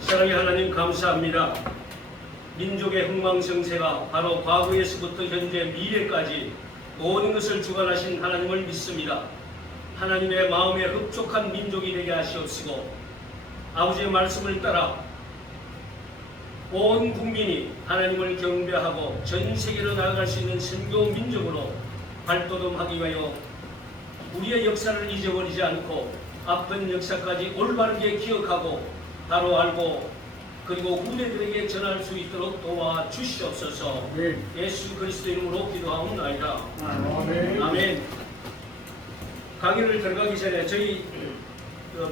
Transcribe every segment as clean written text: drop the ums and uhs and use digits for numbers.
사랑의 하나님 감사합니다. 민족의 흥망성쇠가 바로 과거에서부터 현재 미래까지 모든 것을 주관하신 하나님을 믿습니다. 하나님의 마음에 흡족한 민족이 되게 하시옵시고 아버지의 말씀을 따라 온 국민이 하나님을 경배하고 전 세계로 나아갈 수 있는 선교 민족으로 발돋움하기 위하여 우리의 역사를 잊어버리지 않고 아픈 역사까지 올바르게 기억하고 바로 알고 그리고 후대들에게 전할 수 있도록 도와주시옵소서. 네. 예수 그리스도 이름으로 기도하옵나이다. 아멘. 아멘. 강의를 들어가기 전에 저희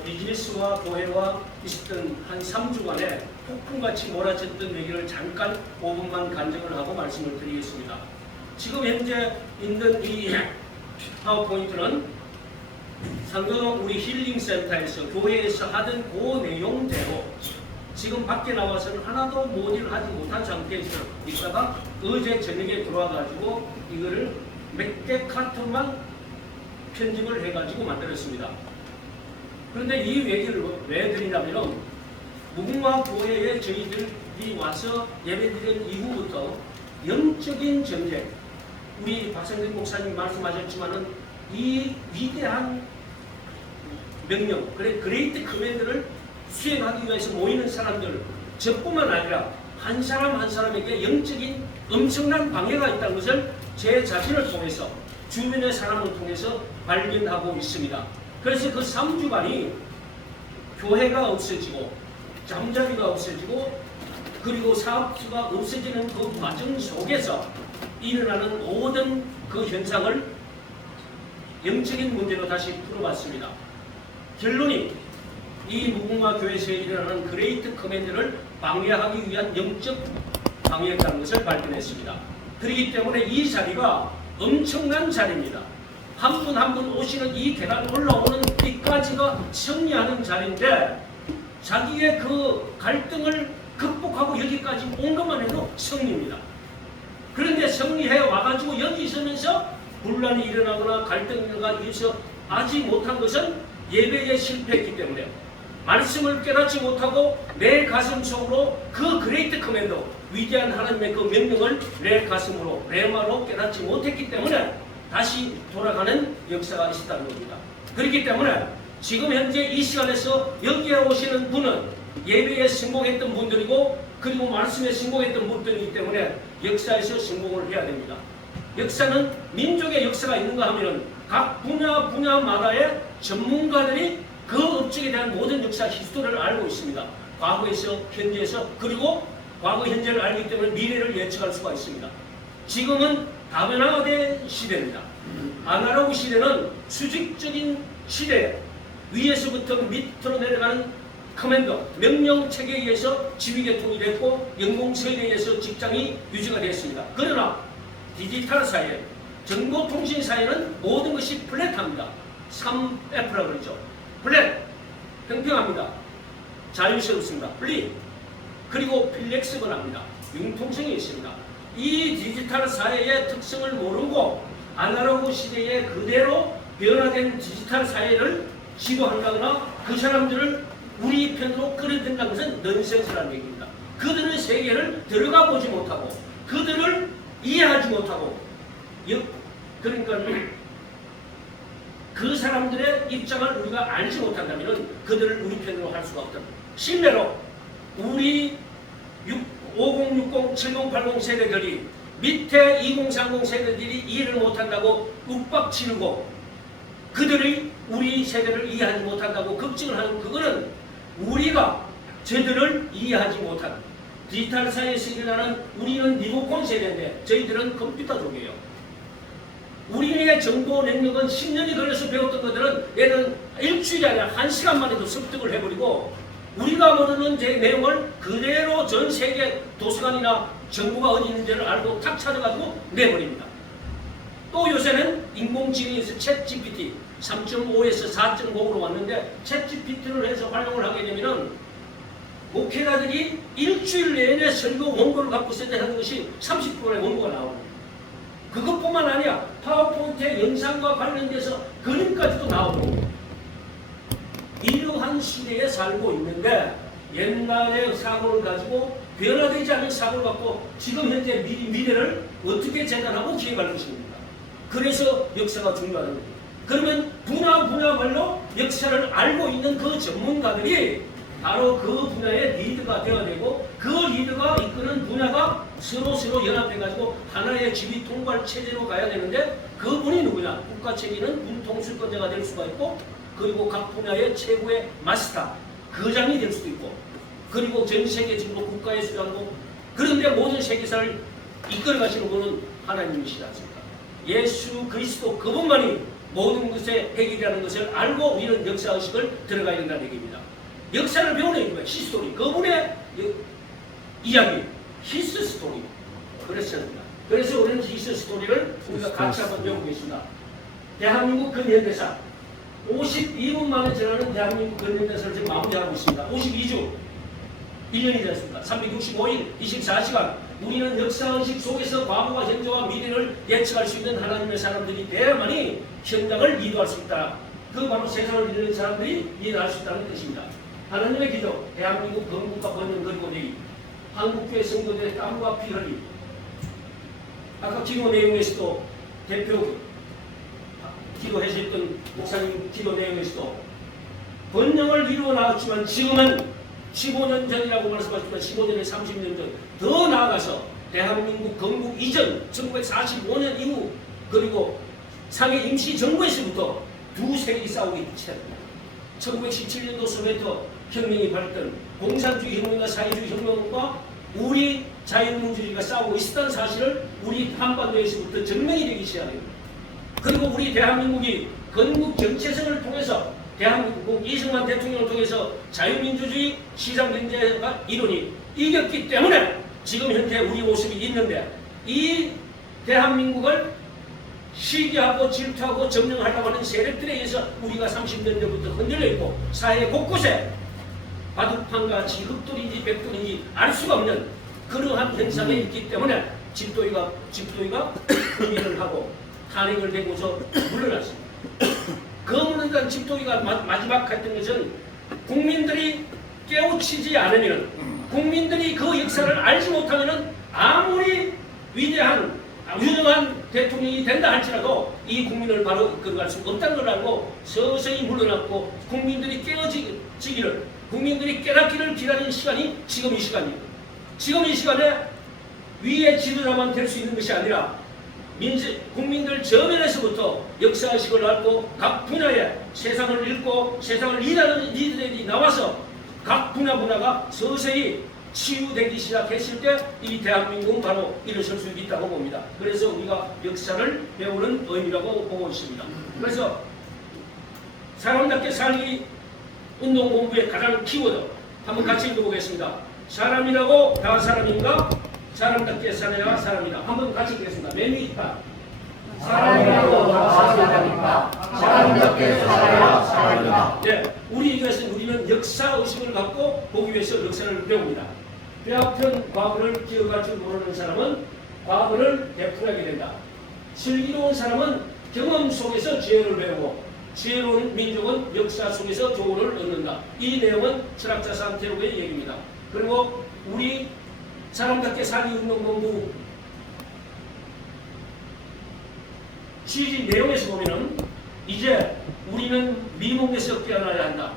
비즈니스와 교회와 있었던 한 3주간에 폭풍같이 몰아쳤던 얘기를 잠깐 5분만 간증을 하고 말씀을 드리겠습니다. 지금 현재 있는 이 파워포인트는 상금 우리 힐링센터에서 교회에서 하던 그 내용대로 지금 밖에 나와서는 하나도 모델을 하지 못한 상태에서 있다가 어제 저녁에 들어와가지고 이거를 몇 개 카트만 편집을 해가지고 만들었습니다. 그런데 이 얘기를 왜 드리냐면 무궁화 교회에 저희들이 와서 예배드린 이후부터 영적인 전쟁, 우리 박성근 목사님 말씀하셨지만은 이 위대한 명령, 그레이트 커맨드를 수행하기 위해서 모이는 사람들, 저뿐만 아니라 한 사람 한 사람에게 영적인 엄청난 방해가 있다는 것을 제 자신을 통해서 주변의 사람을 통해서 발견하고 있습니다. 그래서 그 3주간이 교회가 없어지고 잠자리가 없어지고 그리고 사업수가 없어지는 그 과정 속에서 일어나는 모든 그 현상을 영적인 문제로 다시 풀어봤습니다. 결론이 이 무궁화 교회에서 일어나는 그레이트 커맨드를 방해하기 위한 영적 방해였다는 것을 발견했습니다. 그렇기 때문에 이 자리가 엄청난 자리입니다. 한 분 한 분 오시는 이 계단 올라오는 끝까지가 승리하는 자리인데 자기의 그 갈등을 극복하고 여기까지 온 것만 해도 승리입니다. 그런데 승리해 와가지고 여기 있으면서 분란이 일어나거나 갈등가 일어서 하지 못한 것은 예배에 실패했기 때문에 말씀을 깨닫지 못하고 내 가슴 속으로 그 그레이트 커맨더 위대한 하나님의 그 명령을 내 가슴으로 레마로 깨닫지 못했기 때문에 다시 돌아가는 역사가 있었다는 겁니다. 그렇기 때문에 지금 현재 이 시간에서 여기에 오시는 분은 예배에 성공했던 분들이고 그리고 말씀에 성공했던 분들이기 때문에 역사에서 성공을 해야 됩니다. 역사는 민족의 역사가 있는가 하면은 각 분야마다의 전문가들이 그 업적에 대한 모든 역사 히스토리를 알고 있습니다. 과거에서 현재에서 그리고 과거 현재를 알기 때문에 미래를 예측할 수가 있습니다. 지금은 다변화된 시대입니다. 아날로그 시대는 수직적인 시대, 위에서부터 밑으로 내려가는 커맨더, 명령 체계에 의해서 지휘계통이 됐고 연공서열에 의해서 직장이 유지가 되었습니다. 그러나 디지털 사회, 정보통신 사회는 모든 것이 플랫합니다. 3F라고 그러죠. 플랫, 평평합니다. 자유스럽습니다. 플릿, 그리고 필렉스블합니다. 융통성이 있습니다. 이 디지털 사회의 특성을 모르고 아날로그 시대에 그대로 변화된 디지털 사회를 지도한다거나 그 사람들을 우리 편으로 끌어들인다는 것은 넌센스라는 얘기입니다. 그들의 세계를 들어가 보지 못하고 그들을 이해하지 못하고 그러니까 그 사람들의 입장을 우리가 알지 못한다면 그들을 우리 편으로 할 수가 없다. 실례로 우리 5060, 7080 세대들이 밑에 2030 세대들이 이해를 못한다고 윽박치고 그들이 우리 세대를 이해하지 못한다고 걱정을 하는 그거는 우리가 저들을 이해하지 못하는 디지털 사회에서 일어나는 우리는 리모컨 세대인데 저희들은 컴퓨터족이에요. 우리의 정보 능력은 10년이 걸려서 배웠던 것들은 얘는 일주일이 아니라 1시간 만에도 습득을 해버리고 우리가 모르는 제 내용을 그대로 전 세계 도서관이나 정보가 어디 있는지를 알고 탁 찾아가지고 내버립니다. 또 요새는 인공지능에서 챗 GPT 3.5에서 4.5로 왔는데 챗 GPT를 해서 활용을 하게 되면은 목회자들이 일주일 내내 설교 원고를 갖고 써야 하는 것이 30분의 원고가 나옵니다. 그것뿐만 아니라 파워포인트의 영상과 관련돼서 그림까지도 나오고 이러한 시대에 살고 있는데 옛날의 사고를 가지고 변화되지 않는 사고를 갖고 지금 현재 미래를 어떻게 재단하고 기획할 것입니까? 그래서 역사가 중요하다는 겁니다. 그러면 분야별로 역사를 알고 있는 그 전문가들이 바로 그 분야의 리더가 되어야 되고, 그 리더가 이끄는 분야가 서로 연합해가지고 하나의 지휘 통괄 체제로 가야 되는데, 그분이 누구냐? 국가 체계는 군통수권자가 될 수가 있고, 그리고 각 분야의 최고의 마스터, 거장이 될 수도 있고, 그리고 전 세계적으로 국가의 수장도, 그런데 모든 세계사를 이끌어 가시는 분은 하나님이시지 않습니까? 예수 그리스도 그분만이 모든 것의 해결이라는 것을 알고 우리는 역사의식을 들어가야 된다는 얘기입니다. 역사를 배우는 얘기입니다. 히스토리, 그분의 이야기, 히스 스토리. 그렇습니다. 그래서 우리는 히스 스토리를 우리가 같이 한번 배워보겠습니다. 대한민국 근현대사 52분 만에 전하는 대한민국 근현대사를 지금 마무리하고 있습니다. 52주 1년이 되었습니다. 365일 24시간 우리는 역사의식 속에서 과거와 현재와 미래를 예측할 수 있는 하나님의 사람들이 돼야만이 현장을 리드할 수 있다. 그 바로 세상을 이루는 사람들이 리드할 수 있다는 뜻입니다. 하나님의 기도, 대한민국 건국과 번영 그리고 내기, 한국교회 성도들의 땀과 피 흘림. 아까 기도 내용에서도 대표 기도하셨던 목사님 기도 내용에서도 번영을 이루어 나왔지만 지금은 15년 전이라고 말씀하셨지만 15년에 30년 전 더 나아가서 대한민국 건국 이전 1945년 이후 그리고 상해 임시정부에서부터 두 세력이 싸우기 시작합니다. 1917년도 소비에트 혁명이 발전, 공산주의 혁명과 사회주의 혁명과 우리 자유민주주의가 싸우고 있었다는 사실을 우리 한반도에서부터 증명이 되기 시작합니다. 그리고 우리 대한민국이 건국 정체성을 통해서 대한민국 이승만 대통령을 통해서 자유민주주의 시장경제가 이론이 이겼기 때문에 지금 현재 우리 모습이 있는데, 이 대한민국을 시기하고 질투하고 점령하려고 하는 세력들에 의해서 우리가 30년 전부터 흔들려 있고 사회 곳곳에 바둑판같이 흑돌인지 백돌인지 알 수가 없는 그러한 현상에 있기 때문에 집도위가 의미를 하고 탄핵을 내고서 물러났습니다. 그 물러난 집도위가 마지막 했던 것은 국민들이 깨우치지 않으면, 국민들이 그 역사를 알지 못하면 아무리 위대한 유능한 대통령이 된다 할지라도 이 국민을 바로 이끌어갈 수 없다는 걸 알고 서서히 물러났고, 국민들이 깨어지기를, 국민들이 깨닫기를 기다리는 시간이 지금 이 시간입니다. 지금 이 시간에 위의 지도자만 될 수 있는 것이 아니라 국민들 저면에서부터 역사의식을 갖고 각 분야에 세상을 읽고 세상을 리드하는 리더들이 나와서 각 분야가 서서히 치유되기 시작했을 때 이 대한민국은 바로 일어설 수 있다고 봅니다. 그래서 우리가 역사를 배우는 의미라고 보고 있습니다. 그래서 사람답게 살기 운동 공부의 가장 키워드 한번 같이 읽어보겠습니다. 사람이라고 다 사람인가? 사람답게 살아야 사람이다. 한번 같이 읽겠습니다. 맨 위에 있다. 사람이라고 다 사람인가? 사람답게 살아야 사람이다. 네, 우리는 역사 의식을 갖고 보기 위해서 역사를 배웁니다. 뼈아픈 과거를 기억할 줄 모르는 사람은 과거를 되풀이하게 된다. 슬기로운 사람은 경험 속에서 지혜를 배우고, 지혜로운 민족은 역사 속에서 교훈을 얻는다. 이 내용은 철학자 산테로의 얘기입니다. 그리고 우리 사람답게 살기 운동 공부 취지 내용에서 보면은 이제 우리는 미목에서 깨어나야 한다.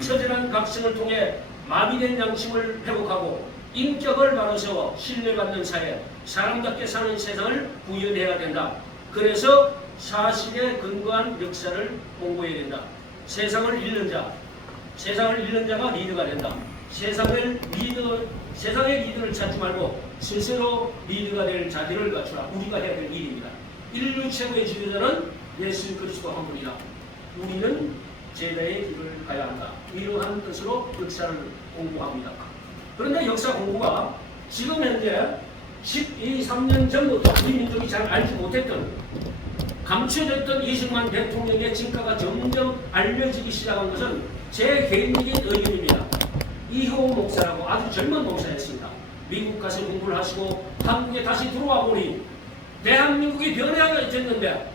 처절한 각성을 통해 마비된 양심을 회복하고 인격을 바로 세워 신뢰받는 사회, 사람답게 사는 세상을 구현해야 된다. 그래서 사실에 근거한 역사를 공부해야 된다. 세상을 잃는 자가 리더가 된다. 세상의 리더를 찾지 말고 스스로 리더가 될 자질을 갖추라. 우리가 해야 될 일입니다. 인류 최고의 지도자는 예수 그리스도 한 분이다. 우리는 제자의 길을 가야 한다. 이러한 뜻으로 역사를 공부합니다. 그런데 역사 공부가 지금 현재 3년 전부터 우리 민족이 잘 알지 못했던, 감춰졌던 이승만 대통령의 진가가 점점 알려지기 시작한 것은 제 개인적인 의견입니다. 이효 목사라고 아주 젊은 목사였습니다. 미국 가서 공부를 하시고 한국에 다시 들어와 보니 대한민국이 변해졌는데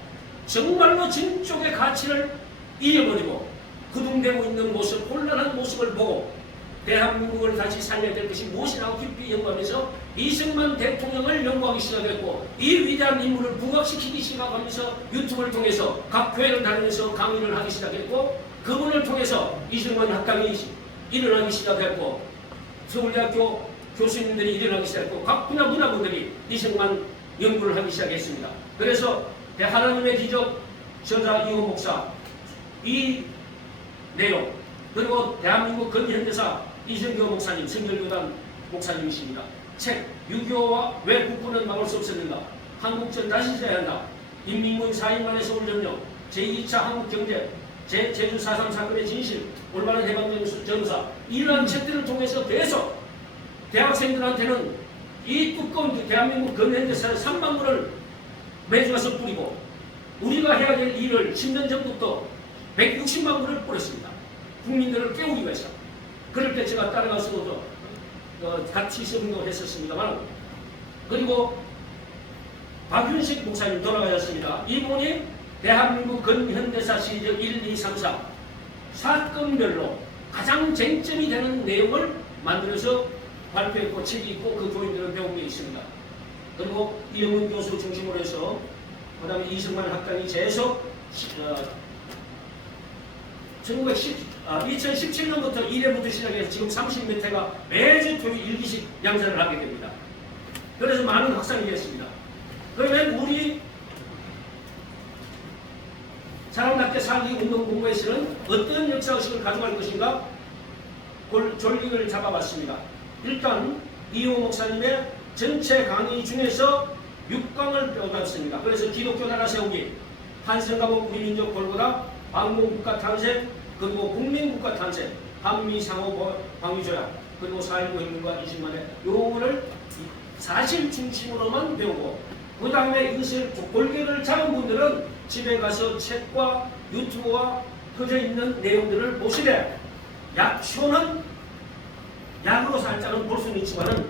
정말로 진쪽의 가치를 잃어버리고 그둥되고 있는 모습, 혼란한 모습을 보고 대한민국을 다시 살려야 될 것이 무엇이라고 깊이 연구하면서 이승만 대통령을 연구하기 시작했고 이 위대한 인물을 부각시키기 시작하면서 유튜브를 통해서 각 교회를 다니면서 강의를 하기 시작했고 그분을 통해서 이승만 학당이 일어나기 시작했고 서울대학교 교수님들이 일어나기 시작했고 각 분야 문화분들이 이승만 연구를 하기 시작했습니다. 그래서 하나님의 기적 저자 이호 목사 이 내용 그리고 대한민국 근현대사 이정교 목사님 성결교단 목사님이십니다. 책 6.25와 왜 국군은 막을 수 없었는가 한국전 다시 세야 한다 인민군 4인만의 서울점령 제2차 한국경제 제주 4.3 사건의 진실 올바른 해방전사 이러한 책들을 통해서 계속 대학생들한테는 이 두꺼운 대한민국 근현대사의 3만 권을 매주 가서 뿌리고 우리가 해야 될 일을 10년 전부터 160만 권을 뿌렸습니다. 국민들을 깨우기 위해서. 그럴 때 제가 따라가서 같이 성경을 했었습니다만 그리고 박윤식 목사님 돌아가셨습니다. 이분이 대한민국 근현대사 시리즈 1, 2, 3, 4 사건별로 가장 쟁점이 되는 내용을 만들어서 발표했고 책이 있고 그 교인들은 배운 게 있습니다. 그리고 이영훈 교수 중심으로 해서 그 다음에 이승만 학당이 재석 2017년부터 1회부터 시작해서 지금 30몇 회가 매주 토요일 1기씩 양산을 하게 됩니다. 그래서 많은 확산이 됐습니다. 그러면 우리 사람답게 살기 운동 공부에서는 어떤 역사의식을 가져갈 것인가 졸링을 잡아봤습니다. 일단 이호 목사님의 전체 강의 중에서 6강을 빼어났습니다. 그래서 기독교 나라 세우기, 한성가복 우리 민족 골고다, 반공국가 탄생, 그리고 국민국가 탄생, 한미 상호 방위조약, 그리고 4.19 혁명과 20만의 요거를 사실 중심으로만 배우고 그 다음에 이것을 골격을 잡은 분들은 집에 가서 책과 유튜브와 퍼져 있는 내용들을 보시되 약초는 약으로 살짝은 볼 수는 있지만은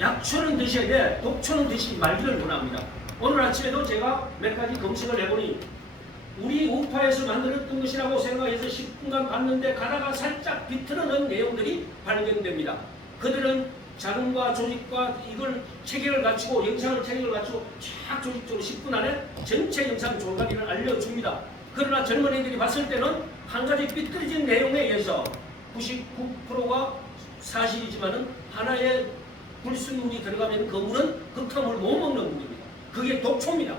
약초는 드셔야 돼 독초는 드시지 말기를 원합니다. 오늘 아침에도 제가 몇 가지 검색을 해보니 우리 우파에서 만들었던 것이라고 생각해서 10분간 봤는데 가다가 살짝 비틀어놓은 내용들이 발견됩니다. 그들은 자금과 조직과 이걸 체계를 갖추고 영상을 체계를 갖추고 쫙 조직적으로 10분 안에 전체 영상 조각이를 알려줍니다. 그러나 젊은 애들이 봤을 때는 한 가지 삐뚤어진 내용에 의해서 99%가 사실이지만은 하나의 불순물이 들어가면 그 물은 흑화물 못 먹는 물입니다. 그게 독초입니다.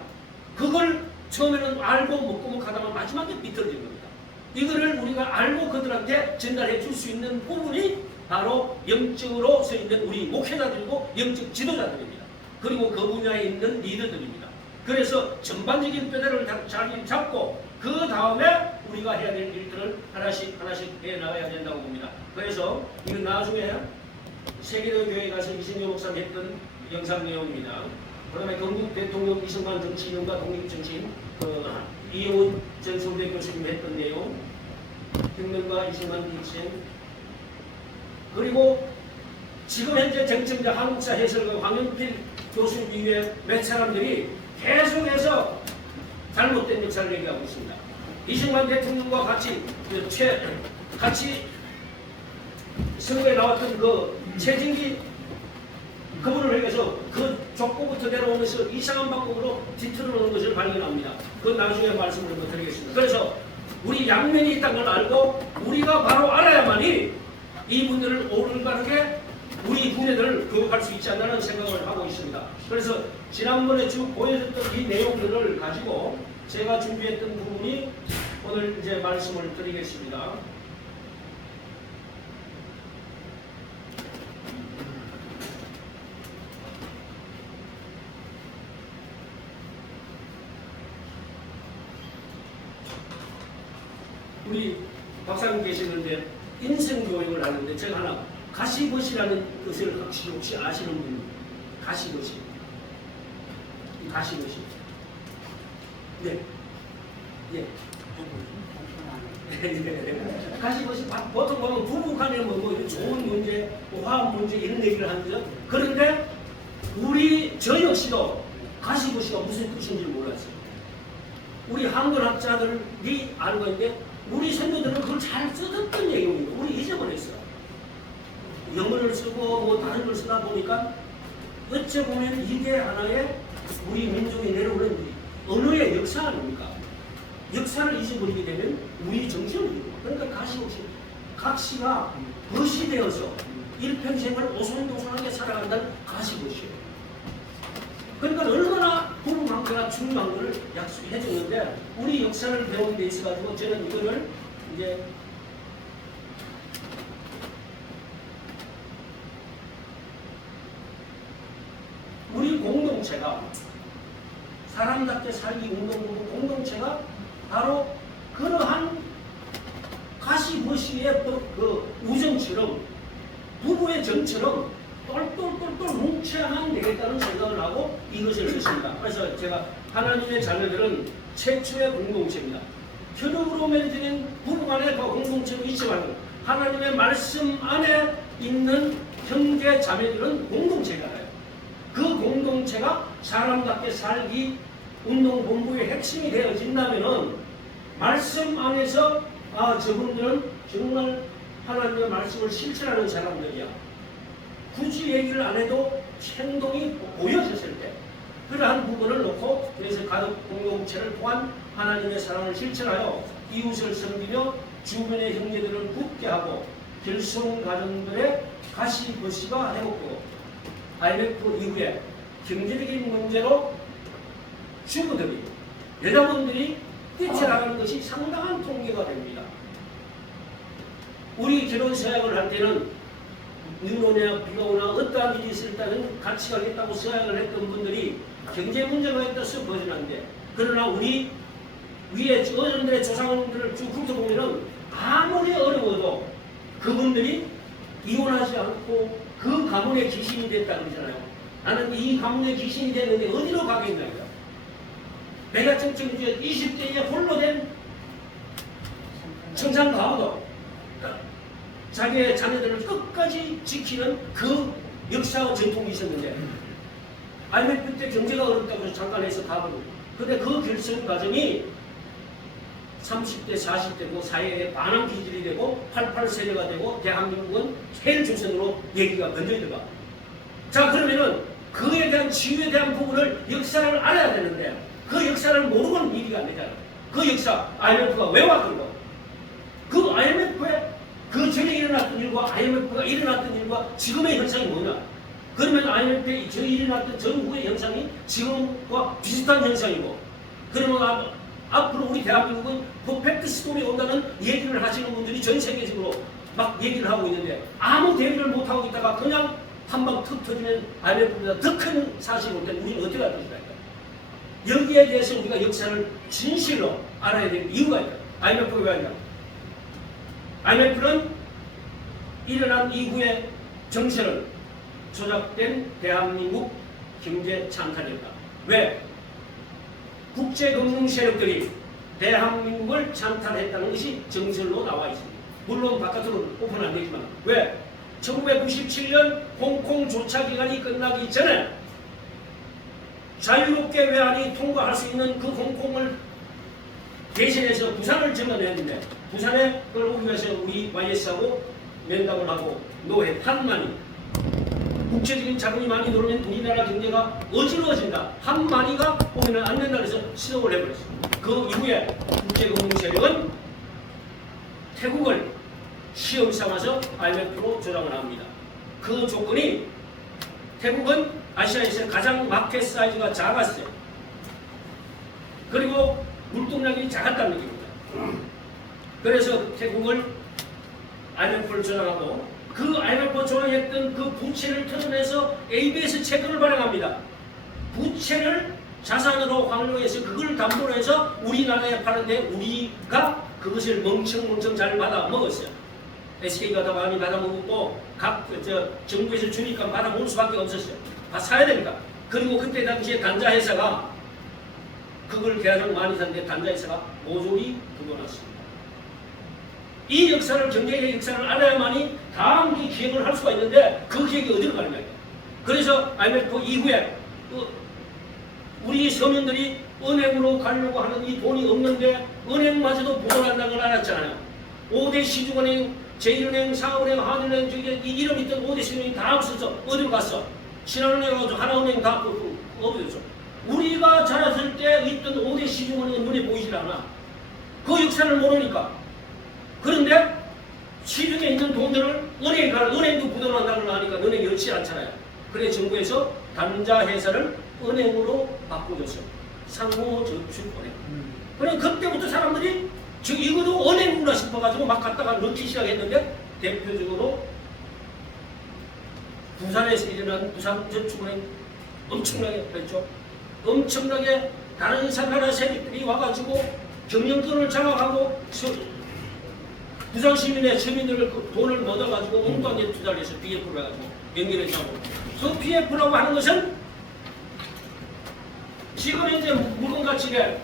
그걸 처음에는 알고 먹고 하다가 마지막에 삐뚤어진 겁니다. 이거를 우리가 알고 그들한테 전달해 줄 수 있는 부분이 바로 영적으로 서 있는 우리 목회자들이고 영적 지도자들입니다. 그리고 그 분야에 있는 리더들입니다. 그래서 전반적인 뼈대를 잘 잡고 그 다음에 우리가 해야 될 일들을 하나씩 해나가야 된다고 봅니다. 그래서 이건 나중에 세계대 교회에 가서 이승효 목사님 했던 영상 내용입니다. 그 다음에 건국 대통령 이승만 정치인과 독립정치인 이용훈 전 서울대 교수님 했던 내용, 혁명과 이승만 정치인, 그리고 지금 현재 정치자 한국사 해설가 황영필 교수 이외에 몇 사람들이 계속해서 잘못된 역사를 얘기하고 있습니다. 이승만 대통령과 같이 선거에 나왔던 그 최진기 그분을 위해서 그 족보부터 내려오면서 이상한 방법으로 뒤틀어놓은 것을 발견합니다. 그건 나중에 말씀을 드리겠습니다. 그래서 우리 양면이 있다는 걸 알고 우리가 바로 알아야만이 이분들을 올바르게 우리 후대들을 교육할 수 있지 않나는 생각을 하고 있습니다. 그래서 지난번에 쭉 보여줬던 이 내용들을 가지고 제가 준비했던 부분이 오늘 이제 말씀을 드리겠습니다. 우리 박사님 계시는데 인생교육을 하는데 제가 하나 가시벗이라는 것을 혹시 아시는 분? 가시벗이. 이 가시벗이. 네. 예. 가시벗이 보통 보면 부부 간에 뭐 좋은 문제, 뭐 화학 문제 이런 얘기를 하는데요. 그런데 저 역시도 가시벗이가 무슨 뜻인지 몰랐어요. 우리 한글 학자들이 알고 있는데 우리 선조들은 그걸 잘 써줬던 내용이에요. 우리 잊어버렸어요. 쓰고 뭐 다른 걸 쓰다 보니까 어째 보면 이게 하나의 우리 민족이 내려오는 언어의 역사 아닙니까? 역사를 잊어버리게 되면 우리 정신을 잃고, 그러니까 각시가 벗이 되어서 일평생을 오손도손하게 살아간다는 가시벗이에요. 그러니까 얼마나 부부관계가 중요한 걸 약속해 줬는데, 우리 역사를 배우는 데 있어가지고 저는 이거를 이제 우리 공동체가, 사람답게 살기 운동부 공동체가 바로 그러한 가시벗이의 그 우정처럼, 부부의 정처럼 똘똘똘똘 뭉쳐야만 되겠다는 생각을 하고 이것을 썼습니다. 그래서 제가 하나님의 자녀들은 최초의 공동체입니다. 결혼으로 맺어진 부부 간의 그 공동체도 있지만 하나님의 말씀 안에 있는 형제 자매들은 공동체잖아요. 그 공동체가 사람답게 살기 운동본부의 핵심이 되어진다면은 말씀 안에서 저분들은 정말 하나님의 말씀을 실천하는 사람들이야. 굳이 얘기를 안 해도 행동이 보여졌을 때 그러한 부분을 놓고, 그래서 가족 공동체를 통한 하나님의 사랑을 실천하여 이웃을 섬기며 주변의 형제들을 굳게 하고 결손 가정들의 가시벗이가 회복되고, IMF 이후에 경제적인 문제로 주부들이, 여자분들이 뛰쳐나가는 것이 상당한 통계가 됩니다. 우리 결혼 서약을 할 때는 눈 오냐 비가 오나 어떠한 일이 있을 때는 같이 가겠다고 서약을 했던 분들이 경제 문제가 있어서 벗어난데, 그러나 우리 위에 어른들의 조상들을 쭉 훑어보면은 아무리 어려워도 그분들이 이혼하지 않고 그 가문의 귀신이 됐다 그러잖아요. 나는 이 가문의 귀신이 됐는데 어디로 가겠냐. 내가 정청 20대에 홀로 된 청산 가부도 자기의 자녀들을 끝까지 지키는 그 역사와 전통이 있었는데, IMF 때 경제가 어렵다고 해서 잠깐 해서 가보고, 근데 그 결선 과정이 30대, 40대 사회의 반항 기질이 되고 88 세대가 되고 대한민국은 헬조선으로 얘기가 건져들어가. 자, 그러면은 그에 대한 치유에 대한 부분을 역사를 알아야 되는데 그 역사를 모르고는 일이 안 되잖아. 그 역사 IMF가 왜 왔고, 그 IMF에 그 전에 일어났던 일과 IMF가 일어났던 일과 지금의 현상이 뭐냐? 그러면 IMF에 저 일어났던 전후의 현상이 지금과 비슷한 현상이고, 그러면 앞으로 우리 대한민국은 퍼펙트 스토리 온다는 얘기를 하시는 분들이 전 세계적으로 막 얘기를 하고 있는데 아무 대비를 못하고 있다가 그냥 한방 툭 터지면 IMF보다 더 큰 사실이 올 때는 우리는 어떻게 할 것인가. 여기에 대해서 우리가 역사를 진실로 알아야 될 이유가 있다. IMF가 왜 하냐? IMF는 일어난 이후의 정세는 조작된 대한민국 경제 창탈이었다. 왜? 국제금융 세력들이 대한민국을 창탈했다는 것이 정설로 나와 있습니다. 물론 바깥으로 오픈 안 되지만. 왜? 1997년 홍콩 조차 기간이 끝나기 전에 자유롭게 외환이 통과할 수 있는 그 홍콩을 대신해서 부산을 전환했는데, 부산에 그걸 오기 위해서 우리 YS하고 면담을 하고 노회 한만이 국제적인 자금이 많이 들어오면 우리나라 경제가 어지러워진다. 한만이가 오면은 안 된다 그래서 시동을 해버렸습니다. 그 이후에 국제금융 세력은 태국을 시험 삼아서 IMF로 조정을 합니다. 그 조건이 태국은 아시아에서 가장 마켓 사이즈가 작았어요. 그리고 물동량이 작았다는 얘기입니다. 그래서 태국을 IMF를 조정하고, 그 IMF 조정했던 그 부채를 털어내서 ABS 채권을 발행합니다. 부채를 자산으로 활용해서 그걸 담보로 해서 우리나라에 파는데 우리가 그것을 멍청멍청 잘 받아 먹었어요. SK가 더 많이 받아 먹었고 정부에서 주니까 받아 먹을 수밖에 없었어요. 다 사야 되니까. 그리고 그때 당시에 단자 회사가 그걸 계속 많이 샀는데 단자 회사가 모조리 부도났습니다. 이 역사를, 경제의 역사를 알아야만이 다음 기획을 할 수가 있는데 그 기획이 어디로 가느냐. 그래서 IMF 이후에 우리 서민들이 은행으로 가려고 하는 이 돈이 없는데 은행마저도 부도난다는 걸 알았잖아요. 5대 시중은행 제1은행, 사은행, 한은행, 저기 이름 있던 5대 신용이 다 없었어. 어디로 갔어? 신한은행, 하나은행 다 없어졌어. 우리가 자랐을 때 있던 5대 시중은행은 눈에 보이질 않아. 그 역사를 모르니까. 그런데 시중에 있는 돈들을 은행에 가는, 은행도 부도난다는 걸 아니까 은행이 여치 않잖아요. 그래 정부에서 단자 회사를 은행으로 바꿔줬어. 상호저축은행. 그래 그때부터 사람들이 이거도 은행구나 싶어가지고 막 갖다가 넣기 시작했는데 대표적으로 부산에서 일어난 부산저축은행 엄청나게 했죠. 엄청나게 다른 나라 세력들이 와가지고 경영권을 장악하고 부산 시민의 서민들을 그 돈을 얻어가지고 엉뚱하게 투자를 해서 PF를 해가지고 연결했다고. 그 PF라고 하는 것은 지금 이제 물건 가치를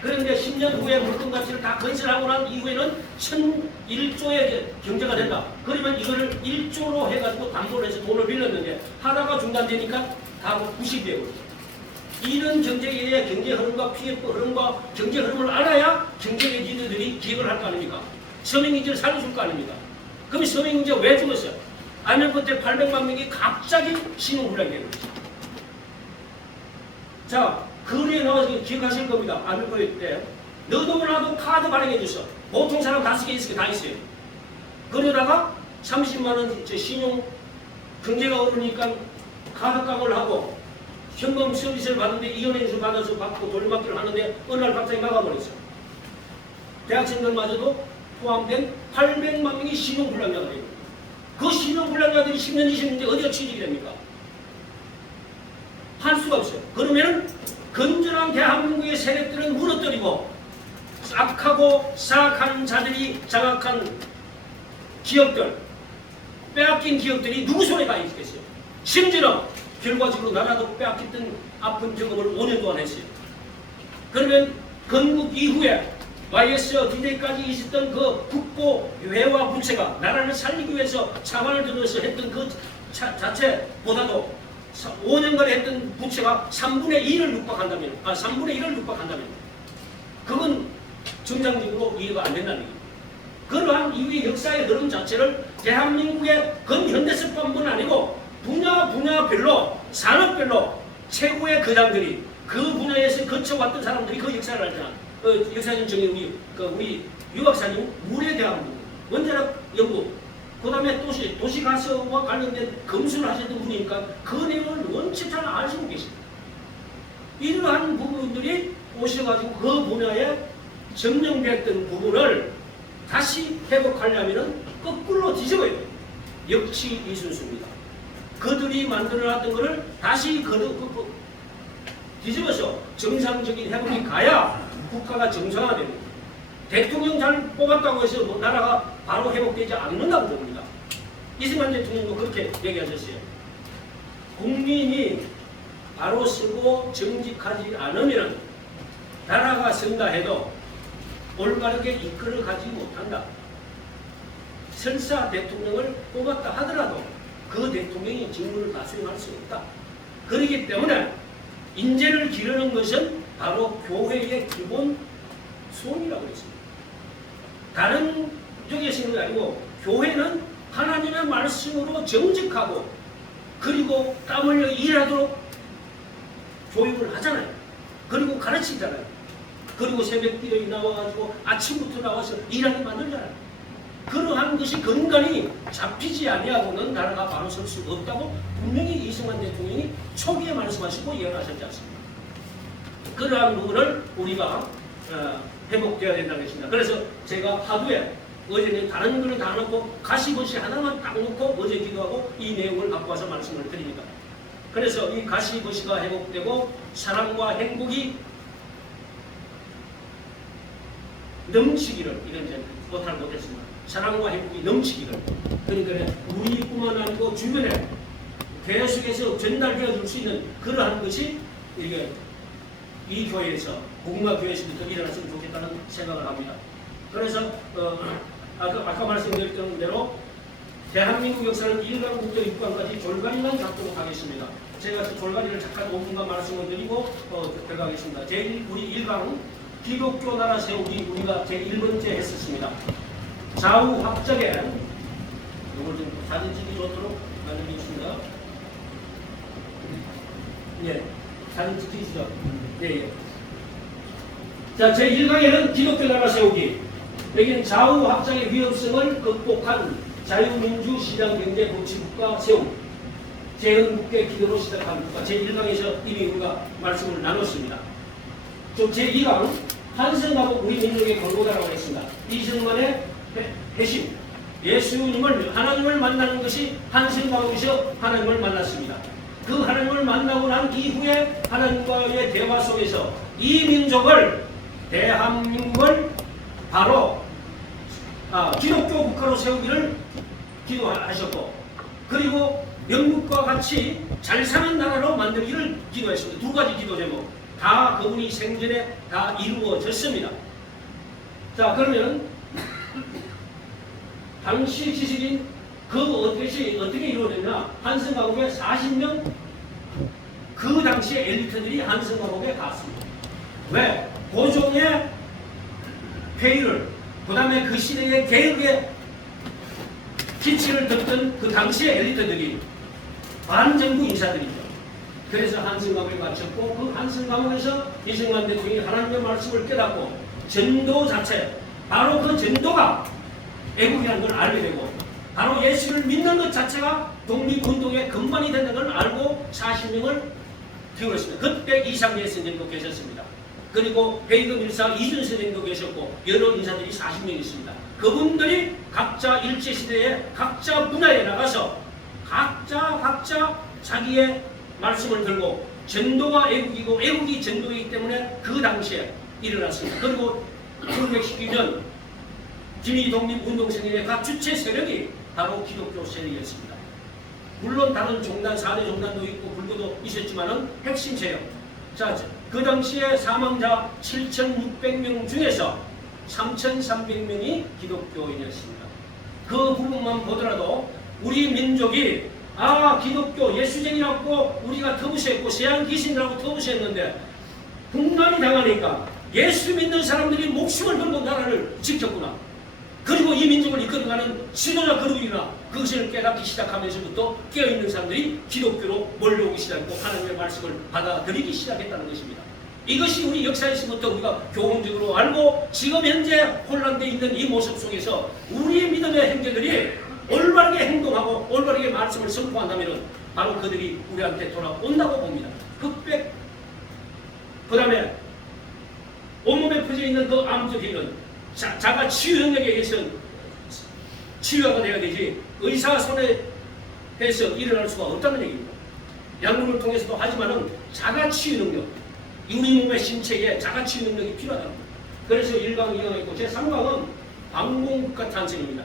그런데 10년 후에 물건 가치를 다 건설하고 난 이후에는 1,001조의 경제가 된다. 그러면 이거를 1조로 해가지고 담보를 해서 돈을 빌렸는데 하나가 중단되니까 다 90이에요. 이런 경제의 경제 흐름과 PF 흐름과 경제 흐름을 알아야 경제의 리더들이 기획을 할 거 아닙니까? 서민경제를 살려줄 거 아닙니까? 그럼 서민경제 왜 죽었어요? 아메리카 때 800만 명이 갑자기 신용불량이 된 거죠. 자, 거리에 나와서 기억하실 겁니다. 아메리카 때 너도 나도 카드 발행해 줬어. 보통 사람 5개 있을 게 다 있어요. 그러다가 30만 원 신용 경제가 오르니까 카드 깡을 하고 현금 서비스를 받는데 이은행에서 받아서 받고 돌려받기를 하는데 어느 날 갑자기 막아버렸어. 대학생들마저도 포함된 800만 명이 신용불량자가 돼요. 그 신용불량자들이 10년, 20년째 어디가 취직이 됩니까? 할 수가 없어요. 그러면 건전한 대한민국의 세력들은 무너뜨리고 악하고 사악한 자들이 장악한 기업들, 빼앗긴 기업들이 누구 손에 가 있겠어요? 심지어 결과적으로 나라도 빼앗겼던 아픈 경험을 5년 동안 했어요. 그러면 건국 이후에 YS DJ까지 있었던 그 국고 외화 부채가 나라를 살리기 위해서 차관을 들어서 했던 그 자체보다도 5년간에 했던 부채가 3분의 1을 육박한다면, 3분의 1을 육박한다면, 그건 정상적으로 이해가 안 된다는 얘기입니다. 그러한 이후의 역사의 흐름 자체를 대한민국의 근현대사뿐만 아니고 분야별로, 산업별로 최고의 거장들이 그 분야에서 거쳐왔던 사람들이 그 역사를 알잖아. 역사님 중에 우리 유학사님 물에 대한 부분, 원자력 연구, 그 다음에 도시가스와 관련된 검수를 하셨던 분이니까 그 내용을 원체 잘 아시고 계십니다. 이러한 부분들이 오셔가지고 그 분야에 점령됐던 부분을 다시 회복하려면 거꾸로 뒤집어야 돼요. 역시 이 순수입니다. 그들이 만들어놨던 것을 다시 뒤집어서 정상적인 회복이 가야 국가가 정상화됩니다. 대통령 잘 뽑았다고 해서 뭐 나라가 바로 회복되지 않는다고 봅니다. 이승만 대통령도 그렇게 얘기하셨어요. 국민이 바로 서고 정직하지 않으면 나라가 선다 해도 올바르게 이끌어가지 못한다. 설사 대통령을 뽑았다 하더라도 그 대통령이 직무를 다 수행할 수 없다. 그렇기 때문에 인재를 기르는 것은 바로 교회의 기본 소원이라고 했습니다. 다른 쪽에 있는 게 아니고 교회는 하나님의 말씀으로 정직하고 그리고 땀 흘려 일하도록 교육을 하잖아요. 그리고 가르치잖아요. 그리고 새벽길에 나와가지고 아침부터 나와서 일하게 만들잖아요. 그러한 것이 근간이 잡히지 아니하고는 나라가 바로 설 수 없다고 분명히 이승만 대통령이 초기에 말씀하시고 예언하셨지 않습니까? 그러한 부분을 우리가 회복되어야 된다는 것입니다. 그래서 제가 하루에 어제는 다른 거는 다 넣고 가시버시 하나만 딱 놓고 어제 기도하고 이 내용을 갖고 와서 말씀을 드립니다. 그래서 이 가시버시가 회복되고 사랑과 행복이 넘치기를, 이런 이제 못했습니다. 사랑과 행복이 넘치기를. 그러니까 우리뿐만 아니고 주변에 계속해서 전달되어 줄 수 있는 그러한 것이 이게 이 교회에서 복음과 교회에서부터 일어났으면 좋겠다는 생각을 합니다. 그래서 아까 말씀드렸던 대로 대한민국 역사는 1강부터 6강까지 졸가리만 잡도록 하겠습니다. 제가 그 졸가리를 잠깐 5분간 말씀을 드리고 들어가겠습니다. 우리 1강 기독교 나라 세우기 우리가 제1번째 했었습니다. 좌우 합작에 사진 찍기 좋도록 만들겠습니다. 예, 사진 찍히시죠? 네, 예. 자, 제1강에는 기독교 나라 세우기. 여기는 좌우 확장의 위험성을 극복한 자유민주 시장경제 법치국가 세움. 재헌국회 기도로 시작한 국가. 제1강에서 이미 우리가 말씀을 나눴습니다. 좀 제2강 한성하고 우리 민족의 걸고다라고 했습니다. 이승만의 회심. 예수님을 하나님을 만나는 것이 한성마음이셔 하나님을 만났습니다. 그 하나님을 만나고 난 이후에 하나님과의 대화 속에서 이 민족을 대한민국을 바로 기독교 국가로 세우기를 기도하셨고 그리고 영국과 같이 잘 사는 나라로 만들기를 기도했습니다. 두 가지 기도 제목 다 그분이 생전에 다 이루어졌습니다. 자 그러면 당시 지식인 그것이 어떻게 이루어졌냐 한성가곡에 40명 그 당시의 엘리트들이 한성가곡에 갔습니다. 왜? 고종의 회의를 그 다음에 그 시대의 개혁의 기치를 듣던 그 당시의 엘리트들이 반정부 인사들이죠. 그래서 한성감을 마쳤고 그 한성감에서 이승만 대통령이 하나님의 말씀을 깨닫고 전도 자체 바로 그 전도가 애국이라는 걸 알게 되고 바로 예수를 믿는 것 자체가 독립운동의 근반이 된다는 걸 알고 40명을 기울였습니다. 그때 이상예 선생님도 계셨습니다. 그리고 회의금 일사 이준 선생님도 계셨고 여러 인사들이 40명 있습니다. 그분들이 각자 일제시대에 각자 분야에 나가서 각자 자기의 말씀을 들고 전도가 애국이고 애국이 전도이기 때문에 그 당시에 일어났습니다. 그리고 1912년 김희 독립운동선언의 각 주체 세력이 바로 기독교 세력이었습니다. 물론 다른 종단, 4대 종단도 있고 불교도 있었지만은 핵심 세력. 자, 그 당시에 사망자 7,600명 중에서 3,300명이 기독교인이었습니다. 그 부분만 보더라도 우리 민족이 기독교 예수쟁이라고 우리가 터부시했고 세안귀신이라고 터부시했는데 국난이 당하니까 예수 믿는 사람들이 목숨을 걸고 나라를 지켰구나. 그리고 이 민족을 이끌어가는 지도자 그룹이나 그것을 깨닫기 시작하면서부터 깨어있는 사람들이 기독교로 몰려오기 시작했고 하나님의 말씀을 받아들이기 시작했다는 것입니다. 이것이 우리 역사에서부터 우리가 교훈적으로 알고 지금 현재 혼란되어 있는 이 모습 속에서 우리 믿음의 형제들이 올바르게 행동하고 올바르게 말씀을 선포한다면 바로 그들이 우리한테 돌아온다고 봅니다. 흑백 그 다음에 온몸에 퍼져 있는 그 암적 일은 자가 치유 능력에 의해서 치유가 되어야 되지 의사 손에 해서 일어날 수가 없다는 얘기입니다. 약물을 통해서도 하지만은 자가 치유 능력 우리 몸의 신체에 자가 치유 능력이 필요하다. 그래서 1강, 2강이 있고 제3강은 방공국가 탄생입니다.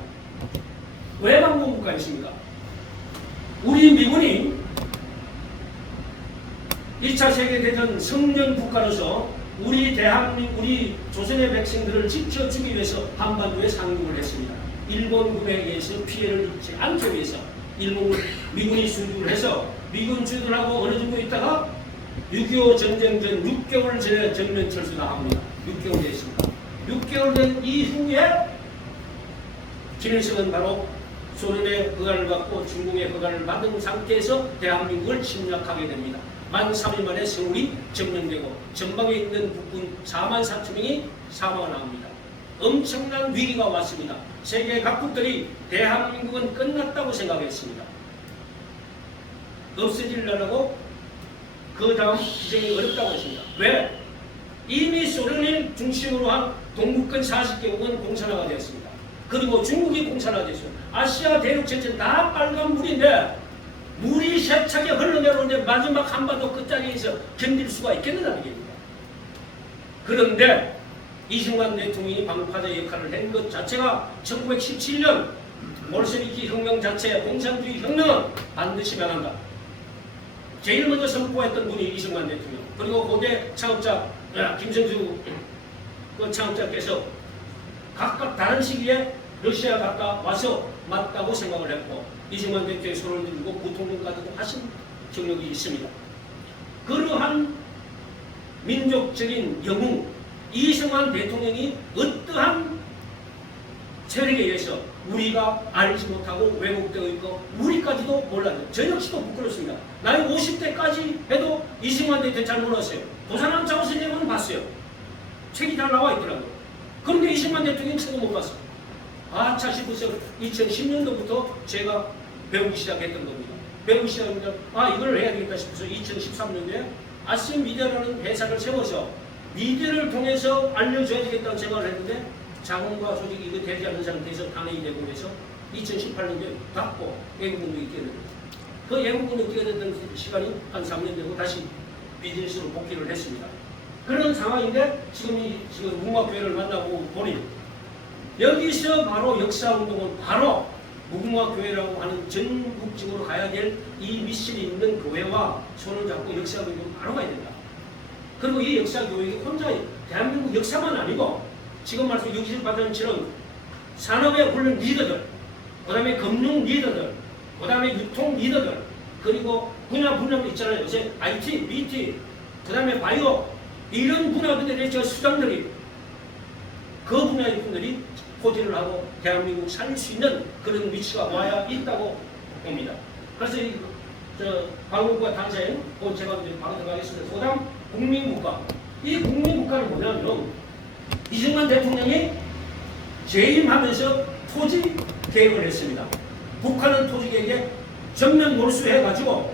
왜 방공국가였습니까? 우리 미군이 2차 세계대전 성전 국가로서 우리 대한민국, 우리 조선의 백성들을 지켜주기 위해서 한반도에 상륙을 했습니다. 일본군에 의해서 피해를 입지 않기 위해서 미군이 수주를 해서 미군 주둔하고 어느 정도 있다가 6.25 전쟁 전 6개월 전에 전면 철수나갑니다. 6개월 됐습니다. 6개월 된 이후에 김일성은 바로 소련의 허가를 받고 중국의 허가를 받은 상태에서 대한민국을 침략하게 됩니다. 만 3일 만에 서울이 점령되고 전방에 있는 국군 4만 4천 명이 사망을 합니다. 엄청난 위기가 왔습니다. 세계 각국들이 대한민국은 끝났다고 생각했습니다. 없어지려고 그 다음 기정이 어렵다고 했습니다. 왜? 이미 소련을 중심으로 한 동국권 40개국은 공산화가 되었습니다. 그리고 중국이 공산화됐어요. 아시아 대륙 전체는 다 빨간 물인데 물이 세차게 흘러내려오는데 마지막 한반도 끝자리에서 견딜 수가 있겠느냐는 얘기입니다. 그런데 이승만 대통령이 방파제 역할을 한 것 자체가 1917년 몰세비키 혁명 자체 공산주의 혁명은 반드시 명한다. 제일 먼저 선포했던 분이 이승만 대통령 그리고 고대 창업자 김성주 그 창업자께서 각각 다른 시기에 러시아 갔다 와서 맞다고 생각을 했고 이승만 대통령이 손을 들고 부통령까지도 하신 경력이 있습니다. 그러한 민족적인 영웅 이승만 대통령이 어떠한 세력에 의해서 우리가 알지 못하고 왜곡되어 있고 우리까지도 몰라요. 저 역시도 부끄럽습니다. 나이 50대까지 해도 이승만 대통령 잘 몰랐어요. 도산암 장선생은 봤어요. 책이 다 나와 있더라고요. 그런데 이승만 대통령 책은 못 봤어요. 아차 싶어서 2010년도부터 제가 배우기 시작했던 겁니다. 배우기 시작합니다. 이걸 해야 되겠다 싶어서 2013년도에 아시안 미디어라는 회사를 세워서 미디어를 통해서 알려줘야 되겠다는 생각을 했는데 자금과 조직이 이거 되지 않는 상태에서 단행이 되고 그래서 2018년도에 닫고 예고문이 있게 됩니다. 그 예고문이 있게 됐던 시간이 한 3년 되고 다시 비즈니스로 복귀를 했습니다. 그런 상황인데 지금 무궁화교회를 만나고 보니 여기서 바로 역사운동은 바로 무궁화교회라고 하는 전국적으로 가야 될 이 미션이 있는 교회와 손을 잡고 역사교육을 바로 가야 된다. 그리고 이 역사교육이 혼자 대한민국 역사만 아니고 지금 말씀 유기실 박사님처럼 산업의 훈련 리더들, 그 다음에 금융 리더들, 그 다음에 유통 리더들, 그리고 분야 분야도 있잖아요. 요새 IT, BT, 그 다음에 바이오 이런 분야들의 수장들이 그 분야의 분들이 포진을 하고 대한민국 살릴 수 있는 그런 위치가 와야 있다고 봅니다. 그래서 방송국가 탄생, 제가 이제 바로 들어가겠습니다. 그다음 국민국가. 이 국민국가는 뭐냐면 이승만 대통령이 재임하면서 토지 계획을 했습니다. 북한은 토지 계획에 전면 몰수해가지고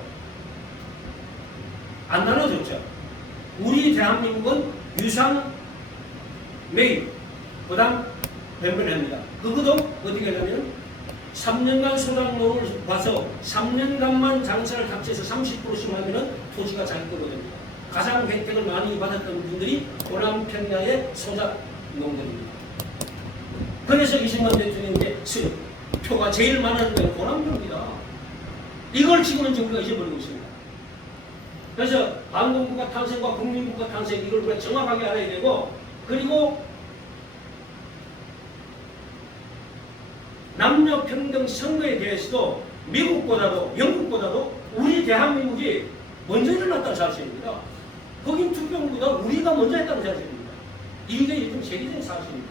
안 나눠줬죠. 우리 대한민국은 유상 매입, 그 다음 변변합니다. 그것도 어떻게 하냐면 3년간 소작농을 봐서 3년간만 장사를 탑재해서 30%씩 하면 토지가 자기 거로 됩니다. 가장 혜택을 많이 받았던 분들이 호남평야의 소작농들입니다. 그래서 이승만 대통령의 표가 제일 많은 건 호남표입니다. 이걸 지금은 우리가 잊어버리고 있습니다. 그래서 반공국가 탄생과 국민국가 탄생 이걸 우리가 정확하게 알아야 되고 그리고 남녀 평등 선거에 대해서도 미국보다도 영국보다도 우리 대한민국이 먼저 일어났다는 사실입니다. 거긴 투표보다 우리가 먼저 했다는 사실입니다. 이게 요즘 세계적인 사실입니다.